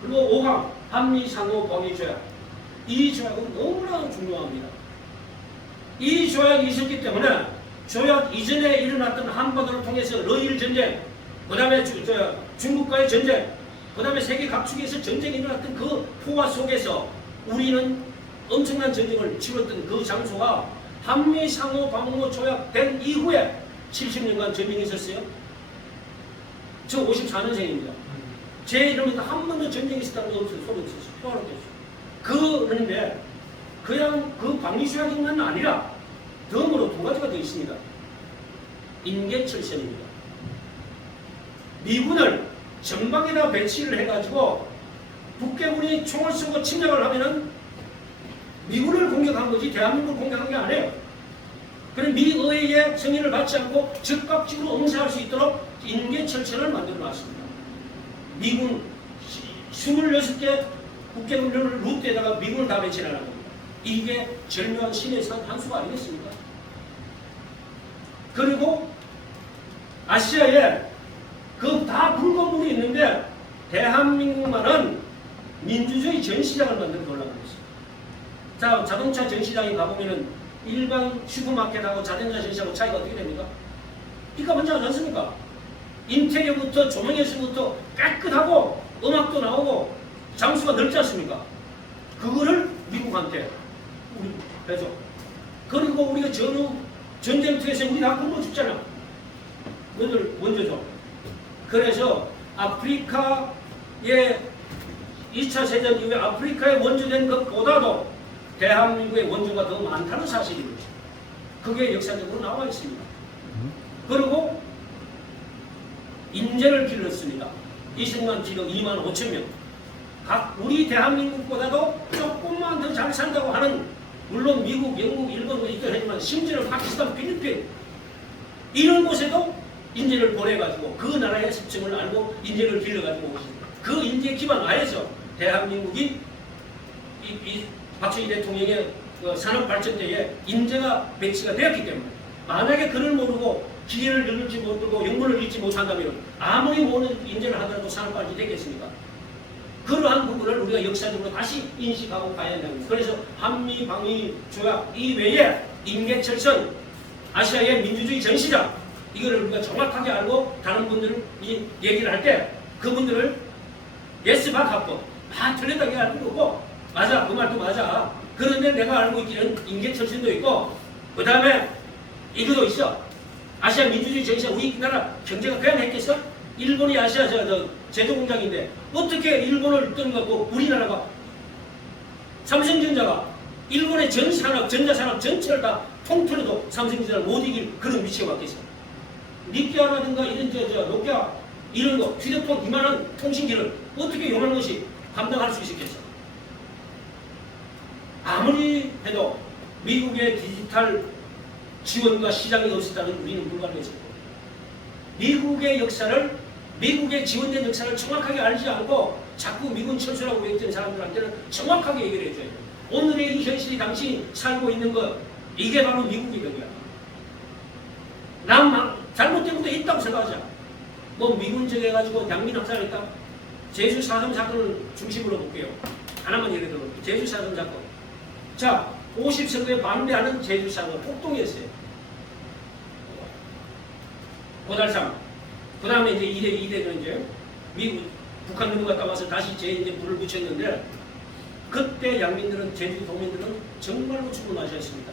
그리고 5강 한미 상호 범위 조약 이 조약은 너무나 중요합니다. 이 조약이 있었기 때문에 조약 이전에 일어났던 한반도를 통해서 러일 전쟁, 그 다음에 중국과의 전쟁, 그 다음에 세계 각축에서 전쟁이 일어났던 그 포화 속에서 우리는 엄청난 전쟁을 치렀던 그 장소가 한미 상호 방호 조약 된 이후에 70년간 전쟁이 있었어요. 저 54년생입니다. 제 이름에도 한 번도 전쟁이 있었다는 거 없어요. 소리 없었어요. 표하는 그런데 그냥 그 방위조약만 아니라 덤으로 두 가지가 더 있습니다. 인계철선입니다. 미군을 전방에다 배치를 해가지고 북괴군이 총을 쏘고 침략을 하면은 미군을 공격한 거지 대한민국을 공격한 게 아니에요. 그럼 미의회의 승인을 받지 않고 즉각적으로 응시할 수 있도록 인계철선을 만들어 놨습니다. 미군 26개 북괴군 루트에다가 미군을 다 배치를 하는 겁니다. 이게 절묘한 신의 한 수가 아니겠습니까? 그리고 아시아에 그 다 불건물이 있는데 대한민국만은 민주주의 전시장을 만들어 놓으려고 했어요. 자, 자동차 전시장에 가보면은 일반 슈퍼마켓하고 자동차 전시하고 차이가 어떻게 됩니까? 그러니까 먼저 하지 않습니까? 인테리어부터 조명에서부터 깨끗하고 음악도 나오고 장수가 넓지 않습니까? 그거를 미국한테 우리 해줘. 그리고 우리가 전쟁터에서 우리 다 굶어 죽잖아. 먼저 줘. 그래서 아프리카의 2차 세전 이후에 아프리카에 원조된 것보다도 대한민국의 원조가 더 많다는 사실입니다. 그게 역사적으로 나와 있습니다. 그리고 인재를 길렀습니다. 이승만 지금 2만 5천 명. 각 우리 대한민국보다도 조금만 더 잘 산다고 하는 물론 미국, 영국, 일본 있긴 하지만 심지어는 파키스탄, 필리핀 이런 곳에도 인재를 보내가지고 그 나라의 습성을 알고 인재를 길러가지고 그 인재 기반 하에서 대한민국이 이 박정희 대통령의 산업발전대에 인재가 배치가 되었기 때문에 만약에 그를 모르고 기회를 잃지 못하고 영문을 읽지 못한다면 아무리 모르는 인재를 하더라도 산업발전이 되겠습니까? 그러한 부분을 우리가 역사적으로 다시 인식하고 가야 된다는 거예요. 그래서 한미, 방위, 조약 이외에 임계철선, 아시아의 민주주의 전시자 이거를 우리가 정확하게 알고 다른 분들을 이 얘기를 할 때 그분들을 예스 박하고 틀렸다고 할 필요 없고 맞아 그 말도 맞아. 그런데 내가 알고 있기는 임계철선도 있고 그 다음에 이거도 있어. 아시아 민주주의 전시자 우리나라 경제가 그냥 했겠어? 일본이 아시아 제조공장인데 어떻게 일본을 떠나고 우리나라가 삼성전자가 일본의 전 산업, 전자산업 전체를 다 통틀어도 삼성전자를 못 이길 그런 위치에 왔겠어. 니키아라든가 이런 노키아 이런 거 휴대폰 이만한 통신기를 어떻게 요만한 것이 감당할 수 있었겠어. 아무리 해도 미국의 디지털 지원과 시장이 없었다면 우리는 불가능했을 거고 미국의 역사를 미국의 지원된 역사를 정확하게 알지 않고 자꾸 미군 철수라고 얘기했던 사람들한테는 정확하게 얘기를 해줘야 돼요. 오늘의 이 현실이 당신이 살고 있는 것 이게 바로 미국의 벽이야. 난 잘못된 것도 있다고 생각하자. 뭐 미군적 해가지고 양민 학살했다. 제주 4.3 사건을 중심으로 볼게요. 하나만 예를 들어 제주 4.3 사건. 자 50선거에 반대하는 제주 사건 폭동이었어요. 고달상. 그 다음에 이제 2대는 이제 미국 북한 넘어갔다 와서 다시 이제 불을 붙였는데 그때 양민들은 제주 도민들은 정말로 죽어나셨습니다.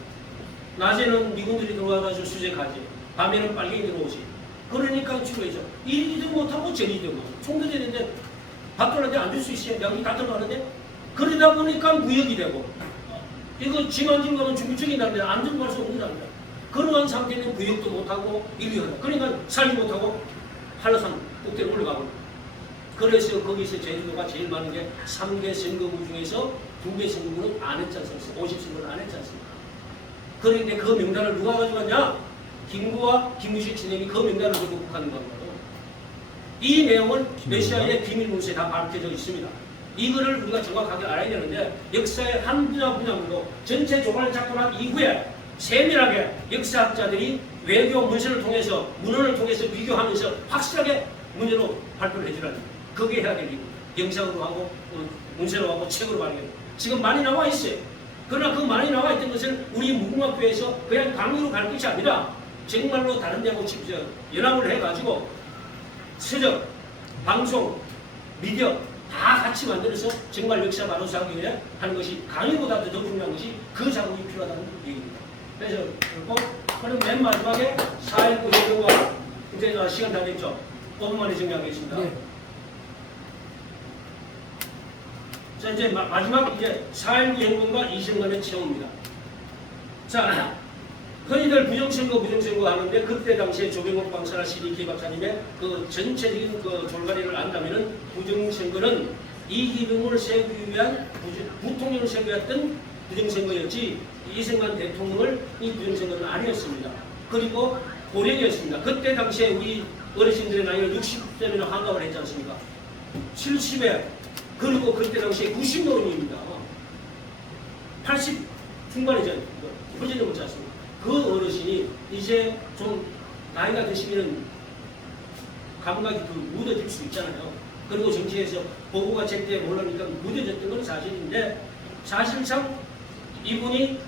낮에는 미군들이 들어와가지고 수색하지. 밤에는 빨갱이 들어오지. 그러니까 죽어야죠. 이리도 못하고 저리도 못하고. 총도전인데 박돌한테 안 줄 수 있어요. 양이 다 들어가는데 그러다 보니까 무역이 되고 이거 지만진 거는 중국적인 나라인데 안 들고 갈 수 없는 나라입니다. 그러한 상태는 무역도 못하고 일리하다. 그러니까 살지 못하고 한라산 꼭대로 올라가고 그래서 거기서 제주도가 제일 많은 게 3개 선거구 중에서 2개 선거구는 안 했지 않습니까? 50선거는 안 했지 않습니까? 그런데 그 명단을 누가 가져갔냐? 김구와 김무식 진영이 그 명단을 들고 북한을 가거든요. 이 내용은 러시아의 비밀 문서에 다 밝혀져 있습니다. 이거를 우리가 정확하게 알아야 되는데 역사의 한 분야도 전체 조각을 작성한 이후에 세밀하게 역사학자들이 외교 문서를 통해서 문헌을 통해서 비교하면서 확실하게 문제로 발표를 해주라는 그게 해야 될 일입니다. 영상으로 하고 문서로 하고 책으로 발표해요. 지금 많이 나와 있어요. 그러나 그 많이 나와 있던 것을 우리 무궁화교회에서 그냥 강의로 갈 것이 아니라 정말로 다른 데하고 연합을 해가지고 서적, 방송, 미디어 다 같이 만들어서 정말 역사 바로서 하기 위해 하는 것이 강의보다도 더 중요한 것이 그 작업이 필요하다는 얘기입니다. 그래서 그럼 맨 마지막에 4.19 해경과 이제 시간 다 됐죠? 5분 만에 정리하겠습니다. 네. 자 이제 마지막 이제 4.19 행동과 이승만의 체험입니다. 자 흔히들 부정선거 하는데 그때 당시에 조병옥 박사나 CDK 박사님의 그 전체적인 그 졸가리를 안다면은 부정선거는 이기병을 세우기 위한 부통령을 세우기 위한 부정선거였지 이승만 대통령을 이 부정선거는 아니었습니다. 그리고 고령이었습니다. 그때 당시에 우리 어르신들의 나이를 60세면 한갑을 했지 않습니까? 70에 그리고 그때 당시에 90노인입니다. 80 중반이죠. 훨씬 넘지 않습니까? 그 어르신이 이제 좀 나이가 드시면 감각이 무뎌질 수 있잖아요. 그리고 정치에서 보고가 제때 모르니까 무뎌졌던 건 사실인데 사실상 이분이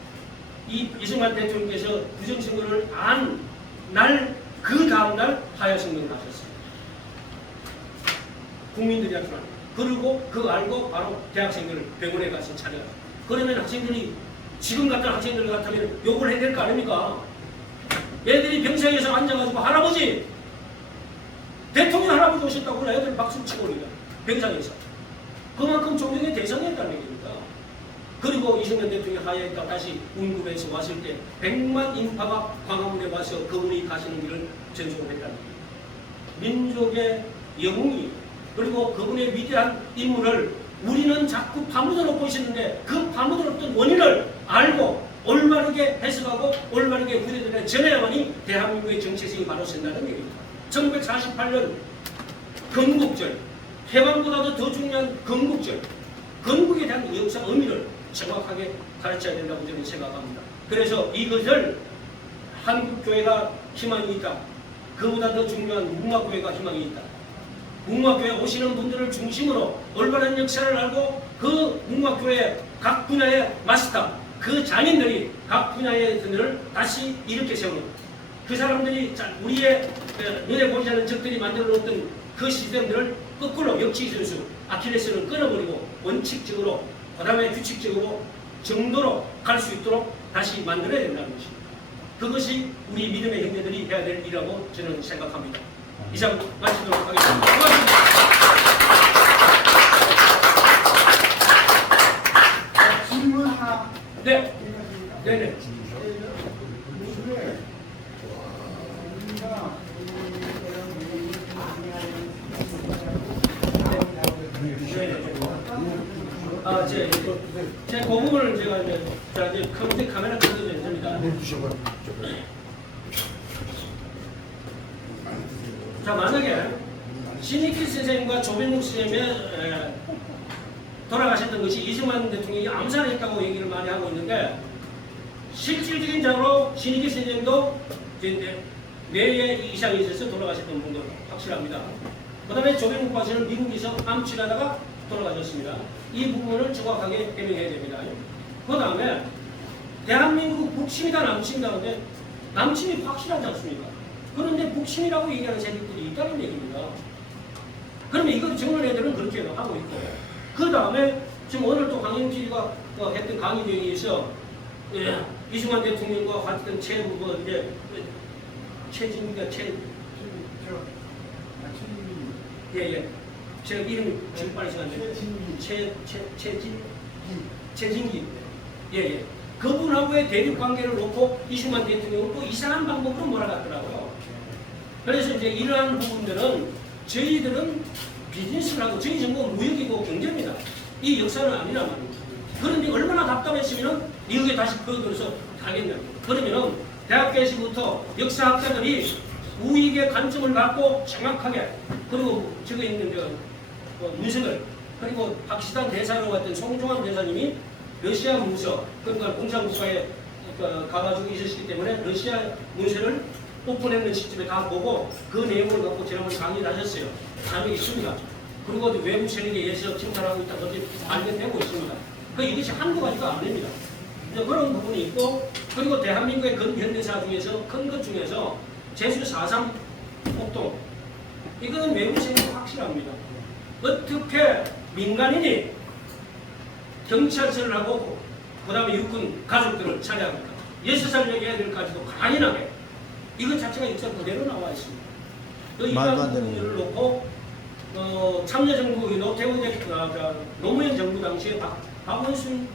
이승만 대통령께서 부정선거를 안 날 그 다음날 하야선거를 하셨어요. 국민들이 앞으로 그리고 그거 알고 바로 대학생들을 병원에 가서 찾아가요. 그러면 학생들이 지금 같은 학생들 같으면 욕을 해야 될 거 아닙니까? 애들이 병상에서 앉아가지고 할아버지 대통령 할아버지 오셨다고 그래 애들 박수 치고 오니까 병상에서 그만큼 존경의 대상이었다는 얘기입니다. 그리고 이승만 대통령이 하야했다 다시 운구에서 왔을 때 100만 인파가 광화문에 와서 그분이 가시는 길을 전송을 했다는 얘기입니다. 민족의 영웅이 그리고 그분의 위대한 인물을 우리는 자꾸 파묻어 놓고 있었는데 그 파묻어 놓던 원인을 알고 올바르게 해석하고 올바르게 우리들에 전해야만이 대한민국의 정체성이 바로 선다는 얘기입니다. 1948년 건국절, 해방보다도 더 중요한 건국절, 건국에 대한 역사 의미를 정확하게 가르쳐야 된다고 저는 생각합니다. 그래서 이것을 한국교회가 희망이 있다. 그보다 더 중요한 문화교회가 희망이 있다. 문화교회 오시는 분들을 중심으로 올바른 역사를 알고 그 문화교회 각 분야의 마스터, 그 장인들이 각 분야의 분들을 다시 일으켜 세우는 그 사람들이 우리의 눈에 보이지 않는 적들이 만들어 놓았던 그 시스템들을 거꾸로 역지선수 아킬레스를 끊어버리고 원칙적으로 그 다음에 규칙적으로 정도로 갈 수 있도록 다시 만들어야 된다는 것입니다. 그것이 우리 믿음의 형제들이 해야 될 일이라고 저는 생각합니다. 이상 마치도록 하겠습니다. 고맙습니다. 질문 하나. 네. 네네. 제 고문을 제가 이제 컴퓨터 카메라 켜도 됩니다. 자, 만약에 신익희 선생님과 조병국 선생님이 돌아가셨던 것이 이승만 대통령이 암살했다고 얘기를 많이 하고 있는데 실질적인 자로 신익희 선생님도 뇌에 이상이 있어서 돌아가셨던 분도 확실합니다. 그 다음에 조병국 박사는 미국에서 암치하다가 돌아가셨습니다. 이 부분을 정확하게 해명해야 됩니다. 그 다음에 대한민국 북침이다 남침이다 하는데 남침이 확실하지 않습니까? 그런데 북침이라고 얘기하는 세력들이 있다는 얘기입니다. 그러면 이걸 정말 애들은 그렇게 하고 있고 그 다음에 지금 오늘 또 강영필이가 했던 강의 중에 의해서 이승만 대통령과 같은 최진기가 제가 이름이 지금 빨리 생각나요. 최진기. 그분하고의 대립 관계를 놓고 이승만 대통령은 또 이상한 방법으로 몰아갔더라고요. 그래서 이제 이러한 부분들은 저희들은 비즈니스를 하고 저희 정부는 무역이고 경제입니다. 이 역사는 아니란 말입니다. 그런데 얼마나 답답했으면 미국에 다시 퍼들어서 가겠냐. 그러면은 대학교에서부터 역사학자들이 우익의 관점을 갖고 정확하게 그리고 저거 있는 문서들 그리고 박시단 대사로 갔던 송종환 대사님이 러시아 문서 그러니까 공산국가에 가가지고 있었기 때문에 러시아 문서를 오픈했는 시점에 다 보고 그 내용을 갖고 지난번에 강의를 하셨어요. 자료가 있습니다. 그리고 외국 세력에 의해서 침탈하고 있다는 것이 발견되고 있습니다. 이것이 한두 가지가 안 됩니다. 그런 부분이 있고 그리고 대한민국의 근현대사 중에서 큰 것 중에서 제주 4.3 폭동 이거는 외국 세력이 확실합니다. 어떻게 민간인이 경찰서를 하고 그 다음에 육군 가족들을 차지합니까? 6살 애들까지도 강인하게 이것 자체가 역사 그대로 나와 있습니다. 이러한 부분을 놓고 참여정부 노태우 노무현 정부 당시에 박원순이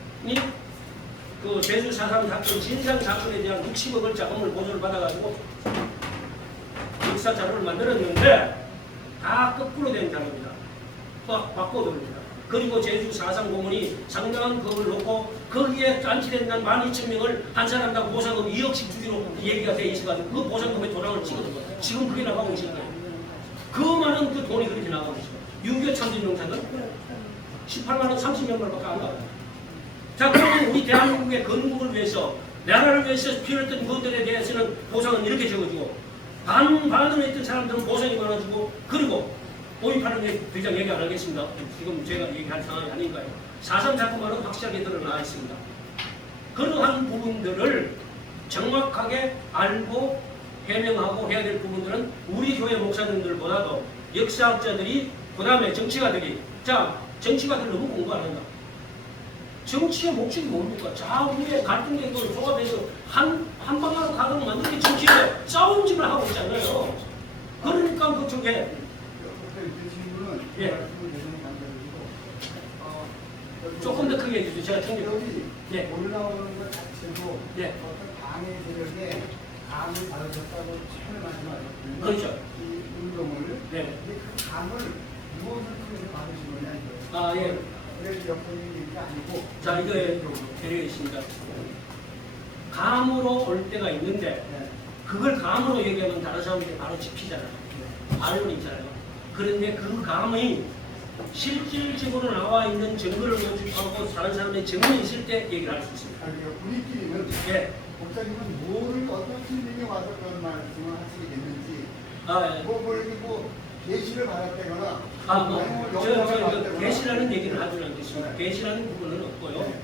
그 제주 4.3 사건 진상 사건에 대한 60억을 자금을 보조를 받아가지고 역사 자료를 만들었는데 다 거꾸로 된 자료입니다. 바꿔드립니다. 그리고 제주 4.3 고문이 상당한 금을 놓고 거기에 안치된 12,000명을 한 사람당 보상금 2억씩 주기로 얘기가 돼 있어가지고 그 보상금의 도장을 찍어둔 거예요. 지금 그게 나가고 있는 거예요. 그 많은 그 돈이 그렇게 나가고 있어요. 6.25 참전용사들 18만원 30명밖에 안 나와요. 자, 그러면 우리 대한민국의 건국을 위해서 나라를 위해서 필요했던 것들에 대해서는 보상은 이렇게 적어주고 반반으로 했던 사람들은 보상이 많아지고 그리고 5.18은 더 이상 얘기 안 하겠습니다. 지금 제가 얘기할 상황이 아닌가요? 4.3 사건만은 확실하게 드러나 있습니다. 그러한 부분들을 정확하게 알고 해명하고 해야 될 부분들은 우리 교회 목사님들보다도 역사학자들이 그 다음에 정치가들이 정치가들 너무 공부 안 한다. 정치의 목적이 뭡니까? 좌우의 갈등된 걸 조합해서 한 방향으로 가도록 만들게 정치를 싸운 짓을 하고 있잖아요. 그러니까 그쪽에 조금 더 크게 해주세요. 제가 청해 올라오는 것 자체도 어떤 방해 세력에 감을 받으셨다고 처음에 말씀하셨거든요. 그렇죠. 이 운동을. 근데 그 감을 무엇을 통해서 받으신 거냐. 그래서 역사적인 얘기가 아니고. 자, 이거에 배려가 있습니다. 감으로 올 때가 있는데 그걸 감으로 얘기하면 다른 사람들이 바로 짚히잖아요. 알고 있잖아요. 그런데 그 감이 실질적으로 나와 있는 증거를 모집하고 다른 사람의 증언이 있을 때 얘기를 할 수 있습니다. 우리끼리는 목사님은 뭐를 어떤 신님이 와서 그런 말씀을 하시게 됐는지 계시를 받았다거나 계시라는 얘기는 하지 않겠습니다. 네. 계시라는 부분은 없고요. 네.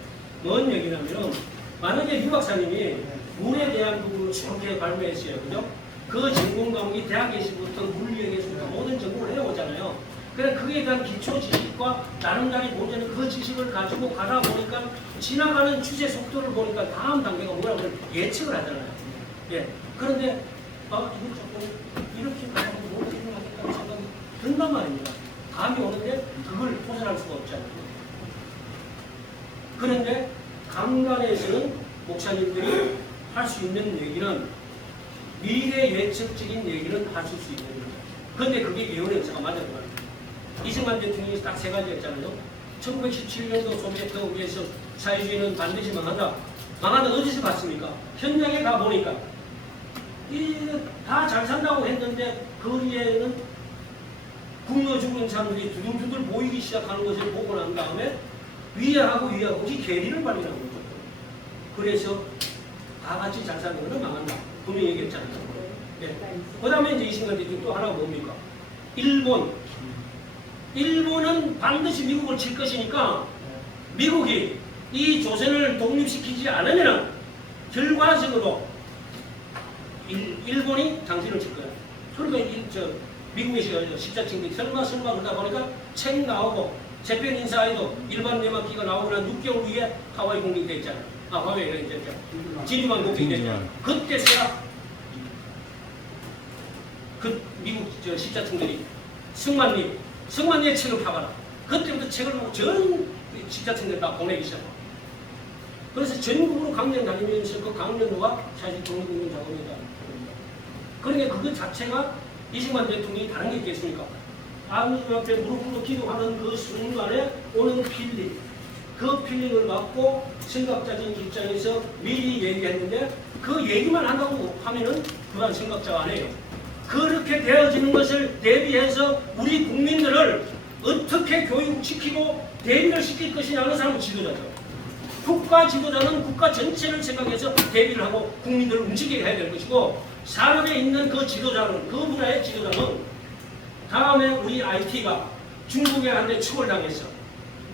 뭔 얘기냐면 만약에 유 박사님이 네. 물에 대한 부분을 수록해 발매했어요. 그죠? 그 전공 과목이 대학에서부터 물리학에서부터 모든 전공을 해오잖아요. 그래 그에 대한 기초 지식과 나름대로 본전은 그 지식을 가지고 가다 보니까 지나가는 추세 속도를 보니까 다음 단계가 뭐라고 예측을 하잖아요. 예. 그런데 이거 조금 이렇게 가고 모르게 하겠다는 생각이 든단 말입니다. 감이 오는데 그걸 벗어날 수가 없잖아요. 그런데 강단에서는 목사님들이 할 수 있는 얘기는 미래 예측적인 얘기는 하실 수 있는 거예요. 그런데 그게 예언의 역사가 맞아요. 이승만 대통령이 딱 세 가지 했잖아요. 1917년도 소비에트에서 사회주의는 반드시 망한다. 망한다 어디서 봤습니까? 현장에 가보니까 다 잘 산다고 했는데 거리에는 굶어 죽은 사람들이 두들두들 보이기 시작하는 것을 보고 난 다음에 위하고 이 괴리를 발견한 거죠. 그래서 다 같이 잘 사는 것은 망한다. 분명히 얘기했잖아요. 네. 그 다음에 이제 이승만 대통령 또 하나가 뭡니까? 일본은 반드시 미국을 칠 것이니까 미국이 이 조선을 독립시키지 않으면 결과적으로 일본이 당신을 칠 거야. 그러니까 미국의 십자친구들이 설마 그러다 보니까 책 나오고 재편 인사에도 일반 내막기가 나오고 난 6개월 후에 하와이 공격돼 있잖아. 하와이에 이제 진주만 공격돼 있잖아. 그때서야 그 미국 십자친구들이 승만리의 책을 파봐라. 그때부터 책을 보고 전 십자친구들 다 보내기 시작하고. 그래서 전국으로 강연 다니면서 그 강연료가 사실 독립운동 자금이다. 그러니까 그것 자체가 이승만 대통령이 다른 게 있겠습니까? 아버님 앞에 무릎 꿇고 기도하는 그 순간에 오는 필링, 그 필링을 갖고 생각자적인 입장에서 미리 얘기했는데 그 얘기만 한다고 하면은 그건 생각자가 아니에요. 그렇게 되어지는 것을 대비해서 우리 국민들을 어떻게 교육시키고 대비를 시킬 것이냐 하는 사람은 지도자죠. 국가 지도자는 국가 전체를 생각해서 대비를 하고 국민들을 움직이게 해야 될 것이고 산업에 있는 그 지도자는, 그 분야의 지도자는 다음에 우리 IT가 중국에 한데 추월당했어.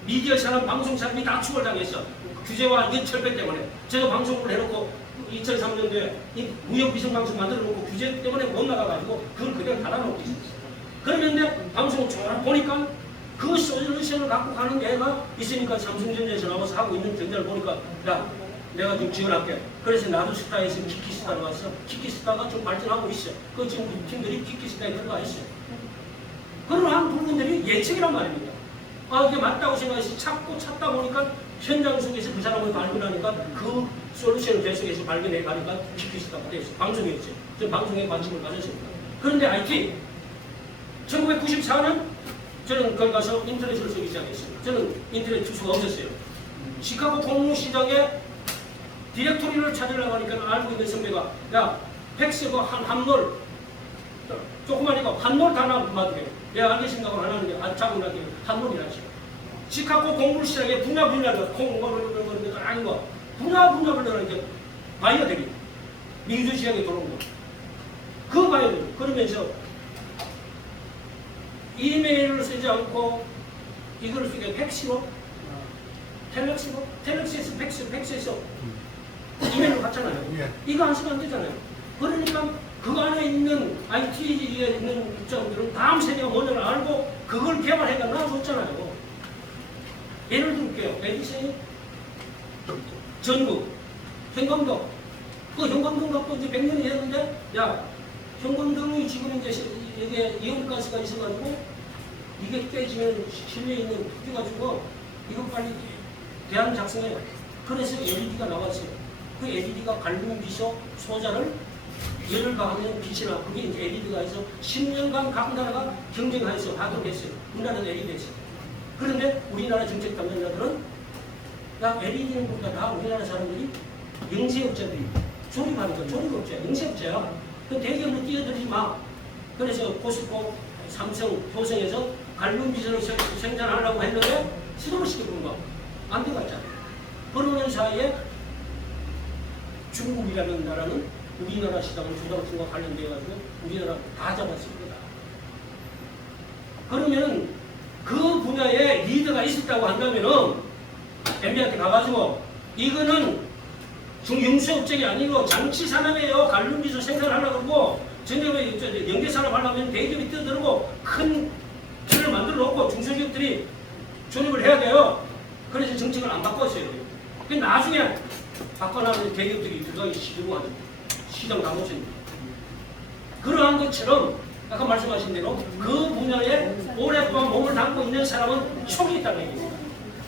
미디어 산업, 방송 산업이 다 추월당했어. 규제와 철폐 때문에. 제가 방송을 해놓고 2003년도에 이 무역비성방송 만들어놓고 규제 때문에 못 나가가지고 그걸 그냥 닫아놓고 있었어. 그런데 방송을 쭉 보니까 그 솔루션을 갖고 가는 애가 있으니까 삼성전자에서 나와서 하고 있는 전자를 보니까 야, 내가 좀 지원할게. 그래서 나도 스타에서 키키스타로 왔어. 키키스타가 좀 발전하고 있어. 그 지금 팀들이 키키스타에 들어가 있어. 그러한 부분들이 예측이란 말입니다. 이게 맞다고 생각해서 찾다 보니까 현장 속에서 그 사람을 발견하니까 그 솔루션을 계속해서 발견해 가니까 키키스타가 됐어. 방송이었죠. 저 방송에 관심을 가졌습니다. 그런데 IT 1994년 저는 거기 가서 인터넷을 쓰기 시작했어요. 저는 인터넷 주소가 없었어요. 시카고 공무시장에 디렉토리를 찾으려고 하니까 알고 있는 선배가 야, 팩스고 한롤 조그만 이거 한롤 다 나와도 내가 알겠습니다 하고 안 하는데 자꾸 나게 한롤이라지. 시카고 공무시장에 분야별로 콩 아닌 거 분야별로 이렇게 바이어들이 민주시장에 들어온 거. 그 바이어들 그러면서 이메일을 쓰지 않고 이걸 쓰게 팩스로 텔렉스에서 팩스에서 이메일을 받잖아요. 이거 안 쓰면 안 되잖아요. 그러니까 그 안에 있는 IT에 있는 입장들은 다음 세대가 뭔지를 알고 그걸 개발해가 놔줬잖아요. 예를 들게요. 에디슨이 전국 형광등 그 형광등 갖고 이제 100년이 됐는데 야 형광등이 지금 이제 이게 이온가스가 있어가지고 이게 깨지면 실내에 있는 풀려가지고 이거 빨리 대안 작성해요. 그래서 LED가 나왔어요. 그 LED가 밝은 비소 소자를 열을 가하면 빛이 나. 그게 이제 LED가 해서 10년간 각 나라가 경쟁하여서 하도했어요. 우리나라는 LED 했어요. 그런데 우리나라 정책 담당자들은 야 LED는 보니까 다 우리나라 사람들이 영세업자들이 조립하는 거 조립업자야. 영세업자야. 그 대기업으로 뛰어들지 마. 그래서 포스코, 삼성, 효성에서 갈륨 비전을 생산하려고 했는데 수도를 시켜본 거. 안 돼갔잖아요. 그러는 사이에 중국이라는 나라는 우리나라 시장을 조장층과 관련되어가지고 우리나라 다 잡았습니다. 그러면은 그 분야에 리더가 있었다고 한다면은 MB한테 가가지고 이거는 중융수업적이 아니고 장치 산업이에요. 관련기술 생산하려고 그러고 전에 연계 산업 하려면 대기업이 뛰어들고 큰 틀을 만들어 놓고 중소기업들이 존입을 해야 돼요. 그래서 정책을 안 바꿨어요. 그 나중에 바꿔나면 대기업들이 들어가기 싫고 하죠. 시장 가보십니다. 그러한 것처럼 아까 말씀하신 대로 그 분야에 오랫동안 몸을 담고 있는 사람은 촉이 있다는 얘기입니다.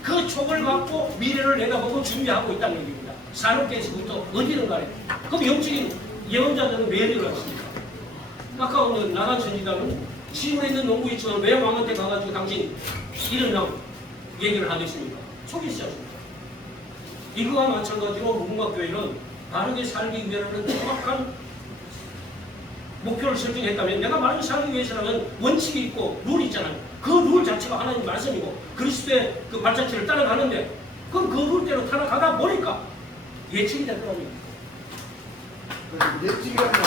그 촉을 갖고 미래를 내다보고 준비하고 있다는 얘기입니다. 산업계에서부터 어디든 간에. 그럼 영적인 예언자들은 왜 일어났습니까? 아까 오늘 나간 전지단은 시골에 있는 농부 있지만 왜 왕한테 가가지고 당신 이런다고 얘기를 하겠습니까? 촉이 있었습니다. 이거와 마찬가지로 무궁화교회는 바르게 살기 위해서는 정확한 목표를 설정했다면 내가 바르게 살기 위해서라면 원칙이 있고 룰이 있잖아요. 그 룰 자체가 하나님 말씀이고 그리스도의 그 발자취를 따라가는데 그럼 그 룰대로 따라가다 보니까 예측이 되더라고요. 예측이라는 거.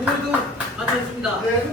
오늘도 마쳤습니다. 네.